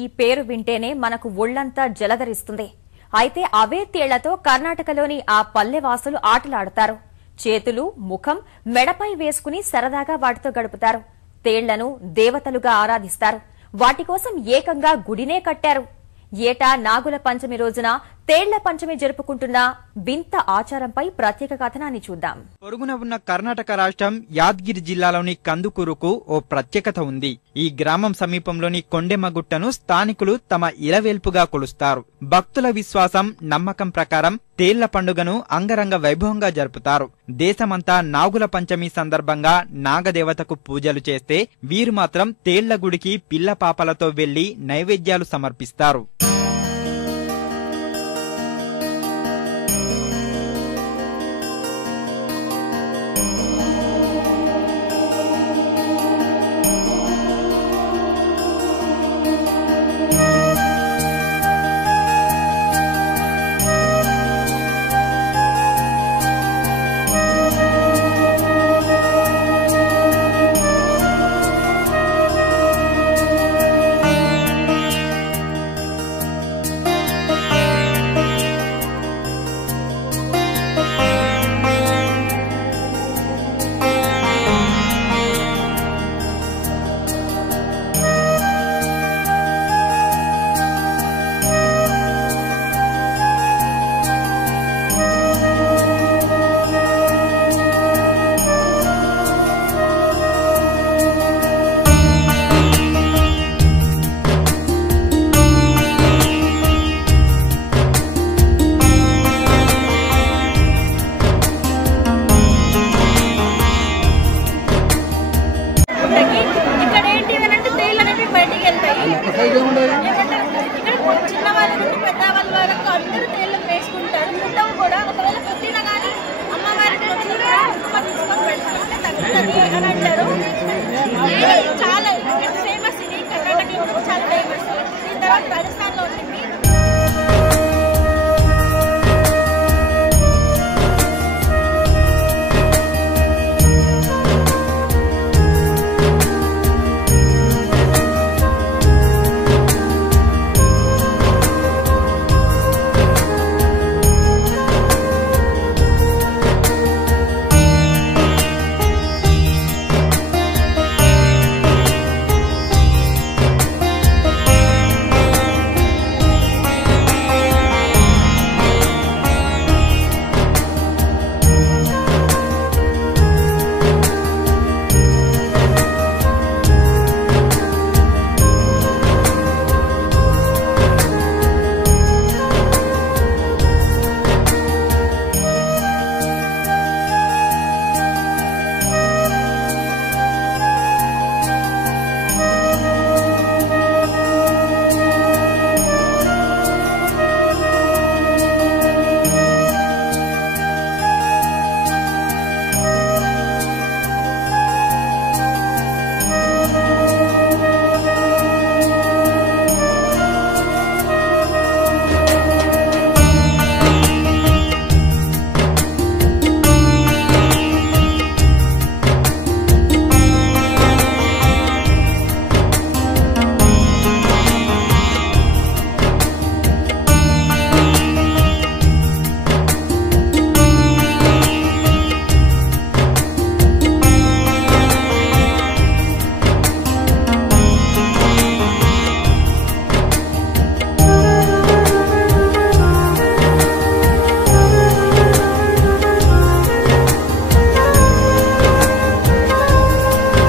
ఈ పేరు వింటేనే మనకు ఒళ్లంతా జలధరిస్తుంది. అయితే అవే తేళ్లతో కర్ణాటకలోని ఆ పల్లెవాసులు ఆటలాడతారు. చేతులు, ముఖం, మెడపై వేసుకుని సరదాగా వాటితో గడుపుతారు. తేళ్లను దేవతలుగా ఆరాధిస్తారు. వాటి కోసం ఏకంగా గుడినే కట్టారు. ఏటా నాగుల పంచమి రోజున తేళ్ల పంచమి జరుపుకుంటున్న వింత ఆచారంపై ప్రత్యేక కథనాన్ని చూద్దాం. పొరుగున ఉన్న కర్ణాటక రాష్ట్రం యాద్గిరి జిల్లాలోని కందుకూరుకు ఓ ప్రత్యేకత ఉంది. ఈ గ్రామం సమీపంలోని కొండెమ్మగుట్టను స్థానికులు తమ ఇలవేల్పుగా కొలుస్తారు. భక్తుల విశ్వాసం, నమ్మకం ప్రకారం తేళ్ల పండుగను అంగరంగ వైభవంగా జరుపుతారు. దేశమంతా నాగుల పంచమి సందర్భంగా నాగదేవతకు పూజలు చేస్తే వీరు మాత్రం తేళ్ల గుడికి పిల్ల పాపలతో వెళ్లి నైవేద్యాలు సమర్పిస్తారు.